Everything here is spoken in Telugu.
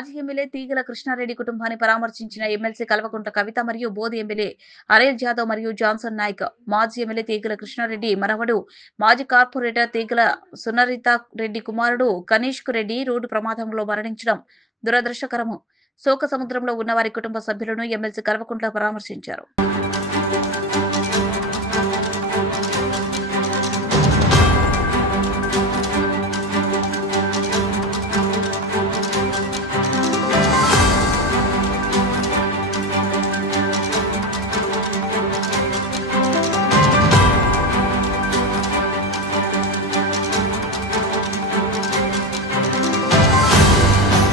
మాజీ ఎమ్మెల్యే తీగల కృష్ణారెడ్డి కుటుంబాన్ని పరామర్శించిన ఎమ్మెల్సీ కల్వకుంట్ల కవిత మరియు బోధి ఎమ్మెల్యే అనిల్ జాదవ్ మరియు జాన్సన్ నాయక్. మాజీ ఎమ్మెల్యే తీగల కృష్ణారెడ్డి మనవడు మాజీ కార్పొరేటర్ తీగల సునరిత రెడ్డి కుమారుడు కనీష్క్ రెడ్డి రోడ్డు ప్రమాదంలో మరణించడం దురదృష్టకరము. శోక సముద్రంలో ఉన్న వారి కుటుంబ సభ్యులను ఎమ్మెల్సీ కల్వకుంట్ల పరామర్శించారు.